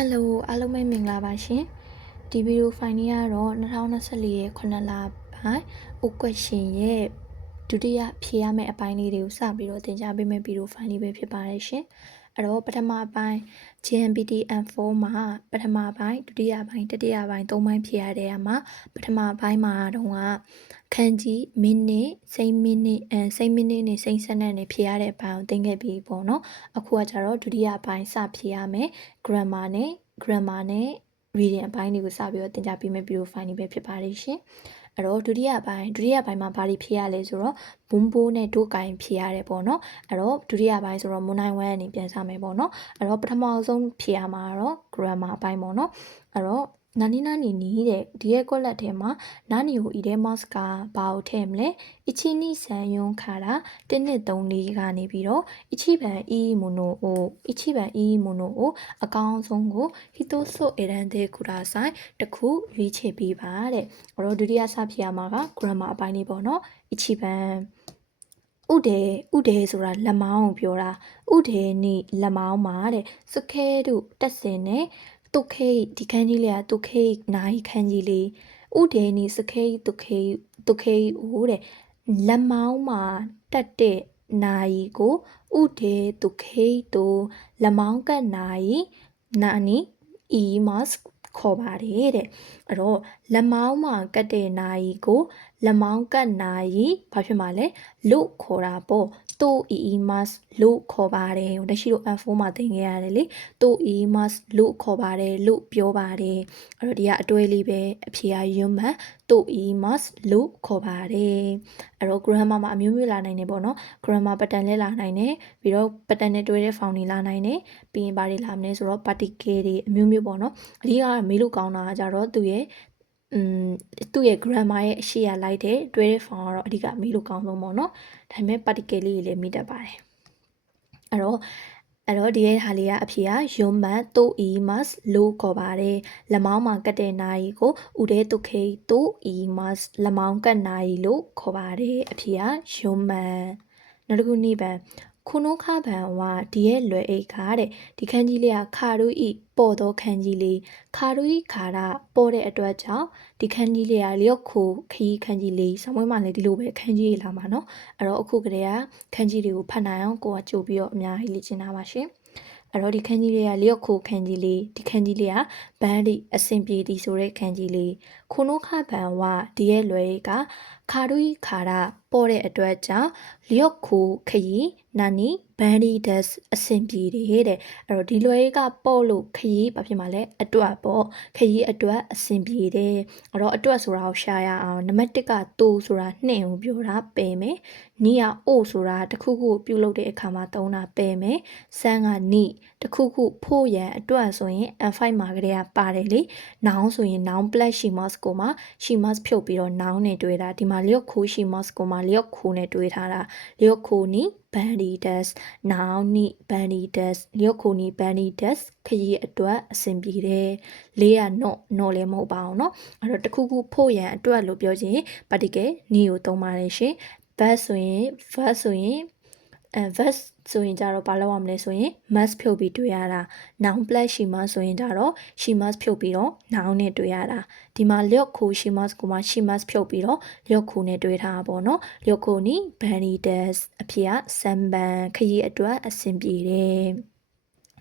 Hello အားလုံးပဲမင်္ဂလာပါရှင်ဒီဗီဒီယိုဖိုင်လေးကတော့2024ရဲ့9လပိုင်းဥကွက်ရှင်ရဲ့ဒုတိယဖြေရမယ့်အပိုင်းလေးတွေကိုစပြီးတော့သင်ကြားပေးမယ့်ဗီဒီယိုဖိုင်လေးပဲဖြစ်ပါတယ်ရှင်အဲ့တော့ပထမပိုင်း GMPT M4 မှာပထမပိုင်းဒုတိယပိုင်းတတိယပိုင်းသုံးပိုင်းဖြေရတဲ့အခါမှာပထမပိုင်းမှာတော့ခန်းကြီးမိနစ်စိမ့်မိနစ်စိမ့်မိနစ်နဲ့စိမ့်စနစ်နဲ့ဖြေရတဲ့အပိုင်းကိုသင်ခဲ့ပြီးပေါ့နော်အခုကကျတော့ဒုတိယပိုင်းစဖြေရမယ် grammar နဲ့ reading အပိုင်းတွေကိုစပြီးတော့သင်ကြားပေးမယ့် video file လေးပဲဖြစ်ပါတယ်ရှင်အဲ့တော့ဒုတိယပိုင်းမှာဘာတွေဖြေရလဲဆိုတော့ဘုံဘိုးနဲ့ဒုကိုင်ဖြေရတယ်ပေါ့နော်အဲ့တော့ဒုတိယပိုင်းဆိုတော့မွန်နိုင်ဝမ်အနေပြန်စမယ်ပေါ့နော်အဲ့တော့ပထမဆုံးဖြေရမှာတော့ grammar အပိုင်းပေါ့နော်အဲ့တော့နာနီနီတဲ့ဒီရဲ့ကွက်လက်ထဲမှာနာနီကို idemas ကဘာကိုထည့်မလဲအချီနီဆန်ယွန်းခါတာ1 2 3 4ကနေပြီးတော့အချီပန်အီမိုနိုအိုအကောင်းဆုံးကိုဟီတိုဆိုအရန်တဲ့ကူရာဆိုင်တခုရွေးချယ်ပေးပါတဲ့အဲ့တော့ဒုတိယစဖြေရမှာက grammar အပိုင်းလေးပေါ့နော်အချီပန်ဥဒေဆိုတာလက်မောင်းကိုပြောတာဥဒေနိလက်မောင်းမှာတဲ့စခဲတို့တက်စင်နဲ့တုတ်ခဲဒီခန်းကြီးလေးကတုတ်ခဲနိုင်ခန်းကြီးလေးဥဒေနိစခဲတုတ်ခဲဟိုတဲ့လက်မောင်းမှာတက်တဲ့နိုင်ကိုဥဒေတုတ်ခဲတို့လက်မောင်းကနိုင်နာနီအီမတ်ခေါ်ပါတယ်တဲ့အဲ့တော့လက်မောင်းမှာကတ်တဲ့နိုင်ကိုလက်မောင်းကတ်နိုင်ဘာဖြစ်မှာလဲလို့ခေါ်တာပေါ့တိုအီမတ်လို့ခေါ်ပါတယ်တရှိတော့ F4 မှာသင်ခဲ့ရတယ်လေတိုအီမတ်လို့ခေါ်ပါတယ်လို့ပြောပါတယ်အဲ့တော့ဒီကအတွဲလေးပဲအဖြေရယွန်းမှန်တိုအီမတ်လို့ခေါ်ပါတယ်အဲ့တော့ grammar မှာအမျိုးမျိုးလာနိုင်တယ်ပေါ့နော် grammar pattern လည်းလာနိုင်တယ်ပြီးတော့ pattern နဲ့တွဲတဲ့ form တွေလာနိုင်တယ်ပြီးရင်ဘာတွေလာမလဲဆိုတော့ particle တွေအမျိုးမျိုးပေါ့နော်အဓိကမေးလို့ကောင်းတာကကြတော့သူ့ရဲ့ grammar ရဲ့အရှိရလိုက်တဲ့တွဲတဲ့ form ကတော့အဓိကမေးလို့ကောင်းဆုံးပေါ့နော်ဒါပေမဲ့ particle လေးတွေလည်းမေးတတ်ပါတယ်အဲ့တော့ဒီရဲ့ဟာလေးကအဖြေကယွန်းမန်တိုအီမတ်လို့ခေါ်ပါတယ်လက်မောင်းမှာကတ်တဲ့နာရီကိုဥဒဲတုခေတိုအီမတ်လက်မောင်းကတ်နာရီလို့ခေါ်ပါတယ်အဖြေကယွန်းမန်နောက်တစ်ခုနိဗ္ဗာန်ခုနိုးခဘန်ဝဒီရဲ့လွယ်အိတ်ခါတဲ့ဒီခန်းကြီးလေးကခါရူဤပေါ်တော့ခန်းကြီးလေးခါရူဤခါရပေါ်တဲ့အတွက်ကြောင့်ဒီခန်းကြီးလေးကလျော့ခိုခီးခန်းကြီးလေးဆောင်းမွေးမှလည်းဒီလိုပဲခန်းကြီးလာမှာเนาะအဲ့တော့အခုကတည်းကခန်းကြီးတွေကိုဖတ်နိုင်အောင်ကိုကကြိုပြီးတော့အများကြီးလေ့ကျင့်တာပါရှင်အဲ့တော့ဒီခန်းကြီးလေးကလျော့ခိုခန်းကြီးလေးဒီခန်းကြီးလေးကဘန်းဒီအစင်ပြေတီဆိုတဲ့ခန်းကြီးလေးခုနိုးခဘန်ဝဒီရဲ့လွယ်ကခါရူဤခါရပေါ်တဲ့အတွက်ကြောင့်လျော့ခိုခီးနာနီဘန်ဒီဒက်အဆင်ပြေတယ်တဲ့အဲ့တော့ဒီလွယ်ကပေါ့လို့ခရီးဘာဖြစ်မှာလဲအတွက်ပေါ့ခရီးအတွက်အဆင်ပြေတယ်အဲ့တော့အတွက်ဆိုတာကိုရှာရအောင်နံပါတ်1ကတူဆိုတာနှင့်ကိုပြောတာပယ်မယ်နီးကအိုဆိုတာတခုခုပြုလုပ်တဲ့အခါမှာသုံးတာပယ်မယ်စမ်းကနီးတခုခုဖို့ရန်အတွက်ဆိုရင် N5 မှာကလေးကပါတယ်လေနောင်ဆိုရင် noun plus she must ကိုမှာ she must ဖြုတ်ပြီးတော့ noun နဲ့တွဲတာဒီမှာလျော့ခို she must ကိုမှာလျော့ခိုနဲ့တွဲထားတာလျော့ခိုနီး bandidas noun နီး bandidas လျော့ခိုနီး bandidas ခရီးအတွက်အဆင်ပြေတယ်လေးက not လည်းမဟုတ်ပါဘူးเนาะအဲ့တော့တခုခုဖို့ရန်အတွက်လို့ပြောခြင်း particle နီးကိုသုံးပါတယ်ရှင် verb ဆိုရင် verb ဆိုရင်ကြတော့ဘာလုပ်ရမလဲဆိုရင် must ဖြုတ်ပြီးတွေ့ရတာ noun plus she must ဆိုရင်ကြတော့ she must ဖြုတ်ပြီးတော့ noun နဲ့တွေ့ရတာဒီမှာလျော့ခို she must ကိုမှ she must ဖြုတ်ပြီးတော့လျော့ခိုနဲ့တွေ့ထားတာပေါ့နော်လျော့ခိုနီ bandidas အဖြေကစံပန်ခရီးအတွက်အဆင်ပြေတယ်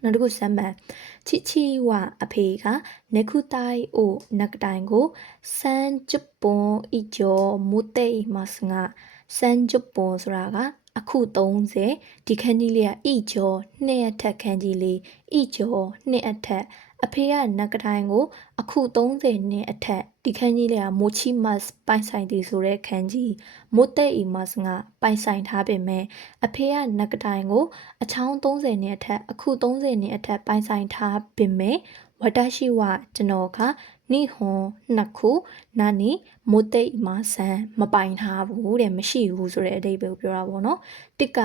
နောက်တစ်ခုစမ်းပန်ချီဝအဖေကနခုတိုင်အိုနကတိုင်ကိုစန်ဂျပွန်အီကျော်မူတေမတ်ငါစန်ဂျပွန်ဆိုတာကအခု30ဒီခန်းကြီးလေးကဤကျော်နှစ်အထက်ခန်းကြီးလေးဤကျော်နှစ်အထက်အဖေကနကတိုင်ကိုအခု30နှစ်အထက်ဒီခန်းကြီးလေးကမိုချီမတ်ပိုင်ဆိုင်တီဆိုတဲ့ခန်းကြီးမိုတေအီမတ်ငါပိုင်ဆိုင်ထားပေမဲ့အဖေကနကတိုင်ကိုအချောင်း30နှစ်အထက်အခု30နှစ်အထက်ပိုင်ဆိုင်ထားပေမဲ့ဝတရှိဝကျွန်တော်က နိဟွန်နှစ်ခုနာနီမိုတိတ်မာဆန်မပိုင်ထားဘူးတဲ့မရှိဘူးဆိုတဲ့အဓိပ္ပာယ်ကိုပြောတာပေါ့နော်တစ်က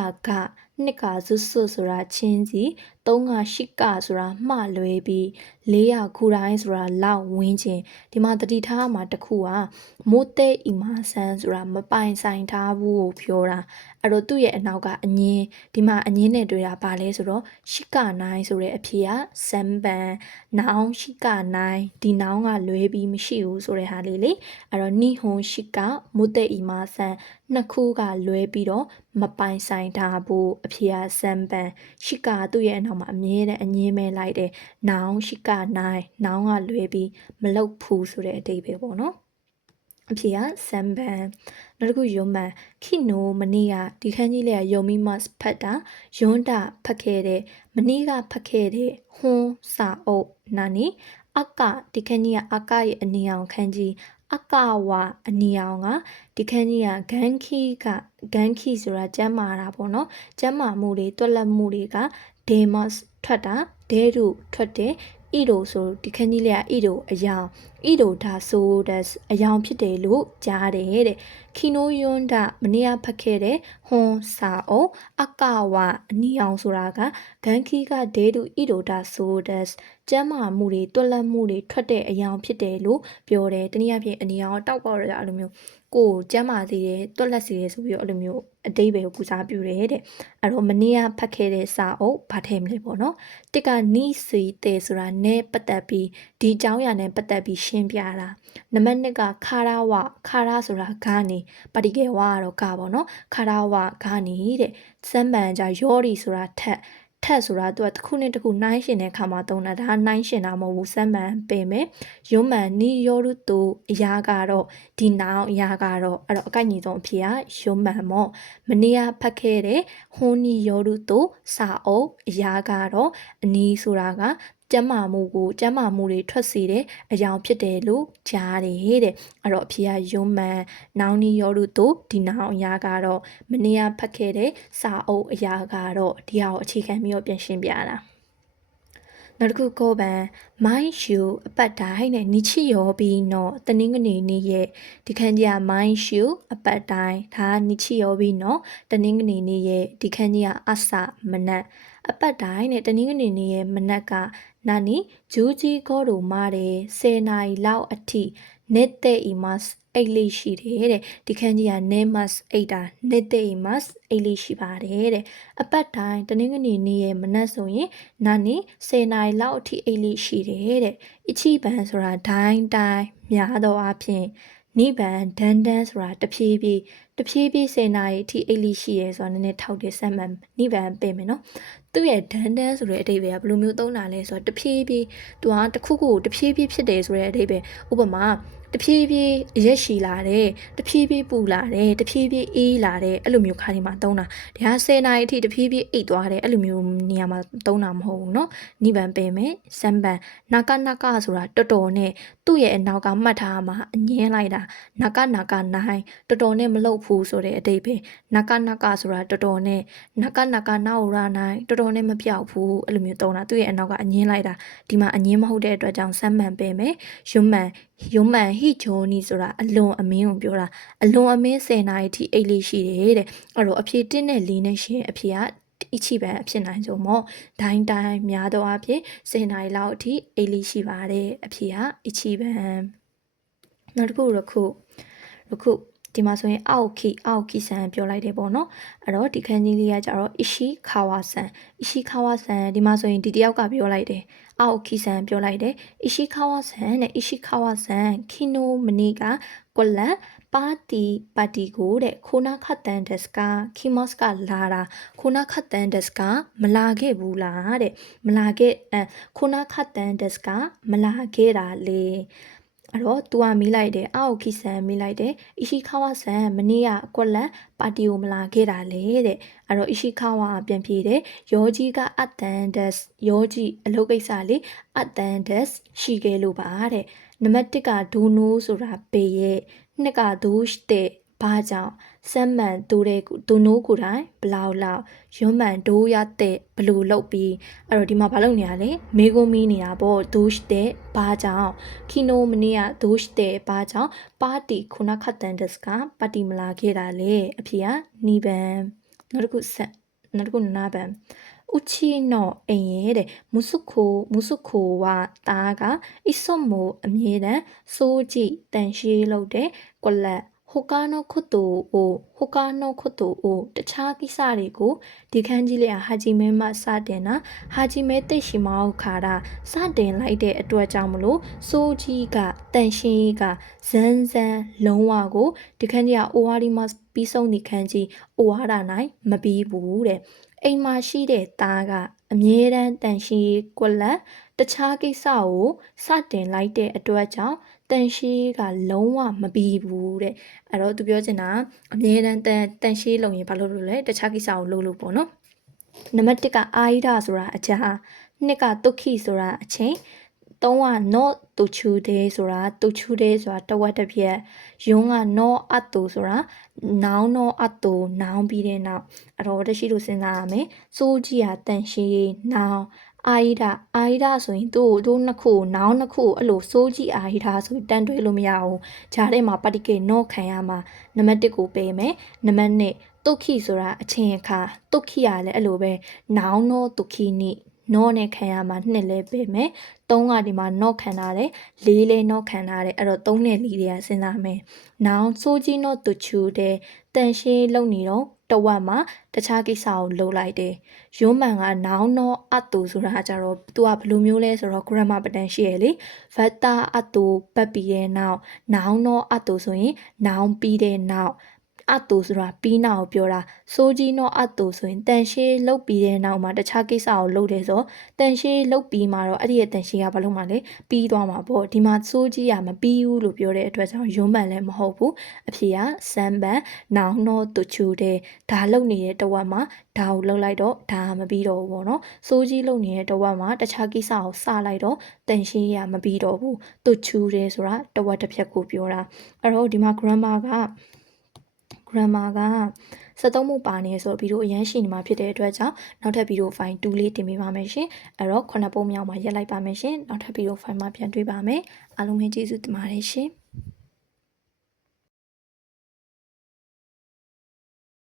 နှစ်ကဇွတ်စွဆိုတာချင်းစီသုံးကရှိကဆိုတာမှလွဲပြီး400ခုတိုင်းဆိုတာလောက်ဝင်းချင်းဒီမှာတတိထားမှာတစ်ခုကမိုတိတ်အီမာဆန်ဆိုတာမပိုင်ဆိုင်ထားဘူးကိုပြောတာအဲ့တော့သူ့ရဲ့အနောက်ကအငင်းဒီမှာအငင်းနဲ့တွေ့တာပါလဲဆိုတော့ရှိကနိုင်ဆိုတဲ့အဖြေကစမ်ပန်နောင်ရှိကနိုင်ဒီနောင်ကလွဲပြီးမရှိဘူးဆိုတဲ့ဟာလေးလေအဲ့တော့နိဟွန်ရှိကမိုတိတ်အီမာဆန်နှစ်ခုကလွဲပြီးတော့မပိုင်ဆိုင်ထားဘူးအဖြေကစမ်ပန်ရှိကသူ့ရဲ့အနောက်မှာအမြဲတမ်းအငင်းမဲလိုက်တယ်နောင်ရှိကနိုင်နောင်ကလွဲပြီးမလုတ်ဘူးဆိုတဲ့အဓိပ္ပာယ်ပေါ့နော်အဖြေကစမ်ပန်နောက်တစ်ခုယွန်မန်ခိနိုမနေ့ကဒီခန်းကြီးလေးကယုံမိမတ်ဖတ်တာယွန်းတာဖတ်ခဲ့တဲ့မနေ့ကဖတ်ခဲ့တဲ့ဟွန်းစာအုပ်နာနီအကဒီခန်းကြီးကအကရဲ့အနီအောင်ခန်းကြီးအကဝအနီအောင်ကဒီခန်းကြီးကဂန်ခီဆိုတာကျမ်းမာတာပေါ့နော်ကျမ်းမာမှုတွေတွက်လက်မှုတွေကဒေမတ်ထွက်တာဒဲရုထွက်တယ်ဣဒိုဆိုဒီခန်းကြီးလေးကဣဒိုအယောင်ဣဒိုဒါဆိုဒက်အယောင်ဖြစ်တယ်လို့ကြားတယ်တဲ့ခီနိုယွန်းဒါမနေ့ကဖတ်ခဲ့တဲ့ဟွန်စာအုပ်အကဝအနီအောင်ဆိုတာကဂန်ခီကဒဲဒူဣဒိုဒါဆိုဒက်ကျမ်းမာမှုတွေတွက်လက်မှုတွေထွက်တဲ့အယောင်ဖြစ်တယ်လို့ပြောတယ်တနည်းအားဖြင့်အနီအောင်တောက်ပေါက်ရတာအဲ့လိုမျိုးကိုကျမ်းမာစေတယ်တွက်လက်စေတယ်ဆိုပြီးတော့အဲ့လိုမျိုးအတိတ်ပဲကိုကုစားပြုတယ်တဲ့အဲ့တော့မနေ့ကဖတ်ခဲ့တဲ့စာအုပ်ဗာထဲမလဲပေါ့နော်တစ်ကနိစီတဲ့ဆိုတာနဲ့ပတ်သက်ပြီးဒီအကြောင်းအရာနဲ့ပတ်သက်ပြီးရှင်းပြတာနံပါတ်2ကခါရဆိုတာဂာနေပါတီကယ်ဝါကတော့ဂါပေါ့နော်ခါရဝဂာနေတဲ့စမ်းပန်ကြရောရီဆိုတာထက်ဆိုတာသူကတစ်ခုနဲ့တစ်ခုနှိုင်းရှင်တဲ့အခါမှာသုံးတာဒါနှိုင်းရှင်တာမဟုတ်ဘူးစမ်းပန်ပင်မယ်ယွန်းမန်နီယောရုတူအရာကတော့ဒီနောင်အရာကတော့အဲ့တော့အကိုက်ညီဆုံးအဖြစ်ကယွန်းမန်မော့မနေ့ကဖတ်ခဲ့တဲ့ဟွန်နီယောရုတူစာအုပ်အရာကတော့အနီးဆိုတာကကျမ်းမာမှုတွေထွက်စေတဲ့အကြောင်းဖြစ်တယ်လို့ကြားတယ်တဲ့အဲ့တော့အဖေကယွန်းမန်နောင်နီယောရုတို့ဒီနောင်အရာကတော့မနေ့ကဖတ်ခဲ့တဲ့စာအုပ်အရာကတော့ဒီဟာကိုအခြေခံပြီးတော့ပြန်ရှင်းပြတာနောက်တစ်ခုကောပန်မိုင်းရှူအပတ်တိုင်းနဲ့နိချီရောပြီးတော့တနင်္ဂနွေနေ့ရဲ့ဒီခန်းကြီးကမိုင်းရှူအပတ်တိုင်းဒါနိချီရောပြီးတော့တနင်္ဂနွေနေ့ရဲ့ဒီခန်းကြီးကအစမနက်အပတ်တိုင်းနဲ့တနင်္ဂနွေနေ့ရဲ့မနက်ကနာနီဂျူဂျီကောတို့မာတယ်10နာရီလောက်အထိနေတဲ့ imas အိတ်လေးရှိတယ်တဲ့ဒီခန်းကြီးက nemas အိတ်တာ နေတဲ့ imas အိတ်လေးရှိပါတယ်တဲ့အပတ်တိုင်းတနင်္ဂနွေနေ့ရဲ့မနက်ဆိုရင်နာနီ10နာရီလောက်အထိအိတ်လေးရှိတယ်တဲ့အချီပန်ဆိုတာဒိုင်းတိုင်းများသောအားဖြင့်နိဗ္ဗာန်ဒန်းဆိုတာတဖြည်းဖြည်း10နာရီအထိအိတ်လေးရှိရဲဆိုတာနည်းနည်းထောက်တယ်စမ်းမှန်နိဗ္ဗာန်ပြင်မယ်နော်သူ့ရဲ့ဒန်းဆိုတဲ့အဓိပ္ပာယ်ကဘယ်လိုမျိုးသုံးတာလဲဆိုတော့တဖြည်းဖြည်းသူကတစ်ခုခုတဖြည်းဖြည်းဖြစ်တယ်ဆိုတဲ့အဓိပ္ပာယ်ဥပမာတဖြည်းဖြည်းရက်ရှိလာတယ်တဖြည်းဖြည်းပူလာတယ်တဖြည်းဖြည်းအေးလာတယ်အဲ့လိုမျိုးခါဒီမှာသုံးတာဒါ10နာရီအထိတဖြည်းဖြည်းအိတ်သွားတယ်အဲ့လိုမျိုးနေရာမှာသုံးတာမဟုတ်ဘူးเนาะနိဗ္ဗာန်ပင်မယ်စမ်းပန်နာကဆိုတာတော်တော်နဲ့သူ့ရဲ့အနောက်ကမှတ်ထားမှာအငင်းလိုက်တာနာကနိုင်တော်တော်နဲ့မလုပ်ဘူးဆိုတဲ့အဓိပ္ပာယ်နာကဆိုတာတော်တော်နဲ့နာကနာဝရနိုင်တော်တော်နဲ့မပြောက်ဘူးအဲ့လိုမျိုးသုံးတာသူ့ရဲ့အနောက်ကအငင်းလိုက်တာဒီမှာအငင်းမဟုတ်တဲ့အတွက်ကြောင့်စမ်းမှန်ပင်မယ်ယွန်းမှန်ဟိဂျိုနီဆိုတာအလွန်အမင်းကိုပြောတာအလွန်အမင်း10နာရီထိအိတ်လေးရှိတယ်တဲ့အဲ့တော့အဖြေ1နဲ့4နဲ့ရှင်အဖြေကအချီပန်အဖြစ်နိုင်ဆုံးမော့ဒိုင်းများသောအားဖြင့်10နာရီလောက်အထိအိတ်လေးရှိပါတယ်အဖြေကအချီပန်နောက်တစ်ခုရခုဒီမှာဆိုရင်အောက်ခီဆန်ပြောလိုက်တယ်ပေါ့နော်အဲ့တော့ဒီခန်းကြီးလေးကကျတော့ ishi kawa san ဒီမှာဆိုရင်ဒီတယောက်ကပြောလိုက်တယ်အောက်ခီဆန်ပြောလိုက်တယ် ishi kawa san ခီနိုမနီကကွလန်ပါတီကိုတဲ့ခိုနာခတ်တန်ဒက်စကာခီမော့စ်ကလာတာခိုနာခတ်တန်ဒက်စကာမလာခဲ့ဘူးလားတဲ့မလာခဲ့ခိုနာခတ်တန်ဒက်စကာမလာခဲ့တာလေအဲ့တော့ तू ကမိလိုက်တယ်အောက်ခီဆန်မိလိုက်တယ်အီရှိခါဝါဆန်မနေ့ကအကွက်လန်ပါတီကိုမလာခဲ့တာလေတဲ့အဲ့တော့အီရှိခါဝါပြန်ပြေးတယ်ယောဂျီကအတန်ဒက်ယောဂျီအလုပ်ကိစ္စလေးအတန်ဒက်ရှိခဲ့လို့ပါတဲ့နံပါတ်1ကဒူနိုးဆိုတာပေရဲ့2ကဒူးတဲ့ဘာကြောင့် စမ်းမှန်ဒိုးတဲ့ဒိုနိုးကိုတိုင်းဘလောက်လောက်ရွမ်းမှန်ဒိုးရတဲ့ဘလူလောက်ပြီးအဲ့တော့ဒီမှာဘာလုပ်နေရလဲမေကိုမီနေတာပေါ့ဒိုးတဲ့ဘာကြောင့်ခီနိုမနီယာဒိုးတဲ့ဘာကြောင့်ပါတီခုနခတ်တန်ဒစ်ကပါတီမလာခဲ့တာလေအဖေကနီဘန်နောက်တစ်ခုနာဘန်ဦးချီနော့အင်ရဲ့တဲ့မုစုခိုဝတာကအစ်စွန်မိုအမြဲတမ်းစိုးကြည့်တန်ရှေးလုပ်တဲ့ကွက်လက်ဟိုကာနောခွတ်တူအိုတခြားကိစ္စတွေကိုဒီခန်းကြီးလေးဟာဂျီမဲမှစတင်တာဟာဂျီမဲတိတ်ရှိမောက်ခါတာစတင်လိုက်တဲ့အတွက်ကြောင့်မလို့စိုးကြီးကတန်ရှင်းကဇန်းလုံးဝကိုဒီခန်းကြီးကအိုဝါဒီမပြီးဆုံးဒီခန်းကြီးအိုဝါဒါနိုင်မပြီးဘူးတဲ့အိမ်မှာရှိတဲ့သားကအမြဲတမ်းတန်ရှင်းကွက်လက်တခြားကိစ္စကိုစတင်လိုက်တဲ့အတွက်ကြောင့်တန်ရှင်းကလုံးဝမပြီးဘူးတဲ့အဲ့တော့သူပြောချင်တာအမြဲတမ်းတန်ရှင်းလုပ်ရင်ဘာလို့လဲတခြားကိစ္စကိုလုပ်လို့ပေါ့နော်နံပါတ်1ကအာဟိဒဆိုတာအကြာ2ကဒုက္ခိဆိုတာအချင်း3က not တူချူတဲ့ဆိုတာတဝက်တစ်ပြက်ယုံက not အတူဆိုတာ noun not အတူ noun ပြီးတဲ့နောက်အဲ့တော့တရှိလို့စဉ်းစားရမယ်စိုးကြီးဟာတန်ရှင်း noun အာဟိဒဆိုရင်တို့နှစ်ခု noun နှစ်ခုအဲ့လိုစိုးကြီးအာဟိဒဆိုတန်တွဲလို့မရဘူးဂျားထဲမှာ particle not ခံရမှာနံပါတ်1ကိုပေးမယ်နံပါတ်2တုတ်ခိဆိုတာအချင်းအခါတုတ်ခိရလည်းအဲ့လိုပဲ noun တော့တုတ်ခိနိနော့နဲ့ခံရမှာ2လဲပေးမယ်3ကဒီမှာ not ခံထားတယ်4လဲ not ခံထားတယ်အဲ့တော့3နဲ့4တွေကစဉ်းစားမယ် noun စိုးကြီး not တူချူတဲ့တန်ရှင်းလုံနေတော့တဝက်မှာတခြားကိစ္စကိုလုပ်လိုက်တယ်ရုံးမှန်က noun not အတူဆိုတာကြတော့သူကဘယ်လိုမျိုးလဲဆိုတော့ grammar pattern ရှိရလေ verb အတူပတ်ပြီးတဲ့နောက် noun not အတူဆိုရင် noun ပြီးတဲ့နောက်အတူဆိုတာပြီးနောက်ပြောတာစိုးကြီးတော့အတူဆိုရင်တန်ရှင်းလုတ်ပြီးတဲ့နောက်မှာတခြားကိစ္စကိုလုပ်တယ်ဆိုတန်ရှင်းလုတ်ပြီးမှာတော့အဲ့ဒီရဲ့တန်ရှင်းကဘာလို့မှလဲပြီးသွားမှာပေါ့ဒီမှာစိုးကြီးကမပြီးဘူးလို့ပြောတဲ့အတွက်ကြောင့်ရုံးမှန်လည်းမဟုတ်ဘူးအဖြေကစမ်းပန်နောင်တော့တူချူတဲ့ဒါလုတ်နေတဲ့တဝက်မှာဒါကိုလုတ်လိုက်တော့ဒါမပြီးတော့ဘူးပေါ့နော်စိုးကြီးလုတ်နေတဲ့တဝက်မှာတခြားကိစ္စကိုစလိုက်တော့တန်ရှင်းကမပြီးတော့ဘူးတူချူတယ်ဆိုတာတဝက်တစ်ဖြက်ကိုပြောတာအဲ့တော့ဒီမှာ grammar က73မှုပါနေဆိုတော့ဗီဒီယိုအရန်ရှိနေမှာဖြစ်တဲ့အတွက်ကြောင့်နောက်ထပ်ဗီဒီယိုဖိုင်2လေးတင်ပေးပါမယ်ရှင်အဲ့တော့9ပုံမြောက်မှာရက်လိုက်ပါမယ်ရှင်နောက်ထပ်ဗီဒီယိုဖိုင်မှာပြန်တွေ့ပါမယ်အားလုံးပဲကျေးဇူးတင်ပါတယ်ရှင်